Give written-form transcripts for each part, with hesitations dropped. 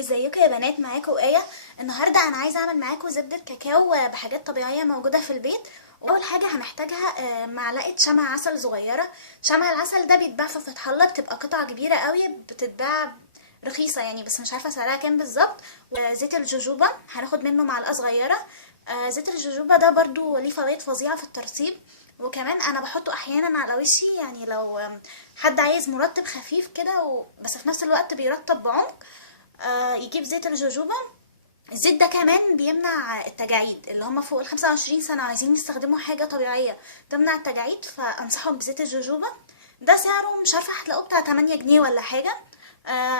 ازيكم يا بنات؟ معاكم ايه. النهارده انا عايزه اعمل معاكم زبده كاكاو بحاجات طبيعيه موجوده في البيت. واول حاجه هنحتاجها معلقه شمع عسل صغيره. شمع العسل ده بيتباع في فتح الله، بتبقى قطعه كبيره قوي، بتتباع رخيصه يعني، بس مش عارفه سعرها كام بالظبط. وزيت الجوجوبا هناخد منه معلقه صغيره. زيت الجوجوبا ده برضو ليه فوائد فظيعه في الترطيب، وكمان انا بحطه احيانا على وشي، يعني لو حد عايز مرطب خفيف كده بس في نفس الوقت بيرطب بعمق، يجيب زيت الجوجوبا. الزيت ده كمان بيمنع التجاعيد، اللي هم فوق ال25 سنة عايزين يستخدموا حاجة طبيعية تمنع التجاعيد، فأنصحهم بزيت الجوجوبا. ده سعره مش عارفة هتلاقوه بتاع 8 جنيه ولا حاجة.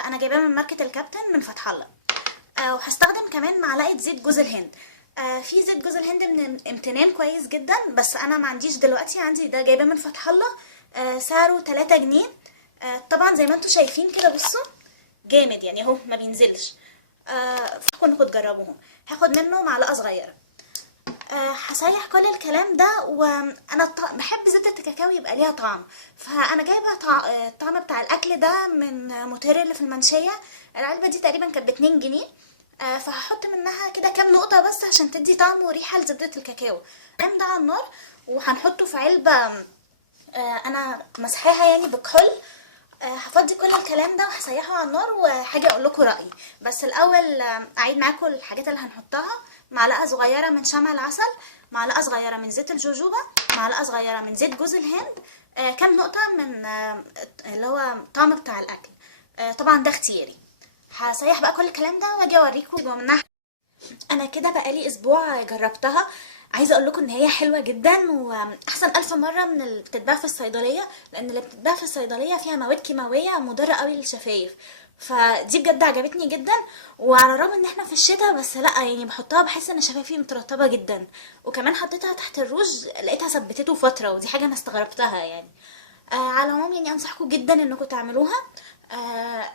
أنا جايباه من ماركة الكابتن من فتح الله. وهستخدم كمان معلقة زيت جوز الهند. في زيت جوز الهند من امتنان كويس جدا، بس أنا ما عنديش دلوقتي، عندي ده جايباه من فتح الله. سعره 3 جنيه. طبعا زي ما انتوا شايفين كده، بصوا جامد يعني، اهو ما بينزلش. فكنتوا تجربوهم. هاخد منه معلقه صغيره. هسيح كل الكلام ده، وانا بحب زبده الكاكاو يبقى ليها طعم، فانا جايبه الطعم بتاع الاكل ده من موتير اللي في المنشيه. العلبه دي تقريبا كانت ب2 جنيه. فهحط منها كده كام نقطه بس عشان تدي طعم وريحه لزبده الكاكاو. الكلام ده على النار، وهنحطه في علبه انا مسحاها يعني بكحول. هفضي كل الكلام ده وهسيحه على النار، وحاجه اقول لكم رايي. بس الاول اعيد معاكم الحاجات اللي هنحطها. معلقه صغيره من شمع العسل، معلقه صغيره من زيت الجوجوبا، معلقه صغيره من زيت جوز الهند، كام نقطه من اللي هو طعم بتاع الاكل. طبعا ده اختياري. هسيح بقى كل الكلام ده واجي اوريكم منها. انا كده بقالي اسبوع جربتها، عايزه اقول لكم ان هي حلوه جدا واحسن الف مره من اللي بتتباع في الصيدليه، لان اللي بتتباع في الصيدليه فيها مواد كيماويه مضره قوي للشفايف. فدي بجد عجبتني جدا. وعلى الرغم ان احنا في الشتاء، بس لا يعني بحطها بحس ان شفايفي مترطبه جدا. وكمان حطيتها تحت الروج، لقيتها ثبتته فتره، ودي حاجه انا استغربتها يعني. على العموم يعني انصحكم جدا انكم تعملوها.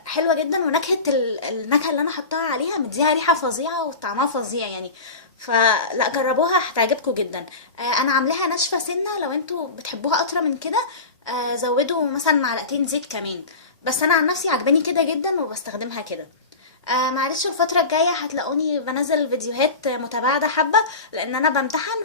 حلوه جدا، ونكهه النكهه اللي انا حطاها عليها مديها ريحه فظيعه وطعمها فظيع يعني. فلا جربوها هتعجبكم جدا. انا عاملاها ناشفه سنه، لو انتوا بتحبوها اطرى من كده زودوا مثلا معلقتين زيت كمان. بس انا عن نفسي عجباني كده جدا وبستخدمها كده. معلش الفترة الجاية هتلاقوني بنزل فيديوهات متباعدة حبة، لان انا بمتحن،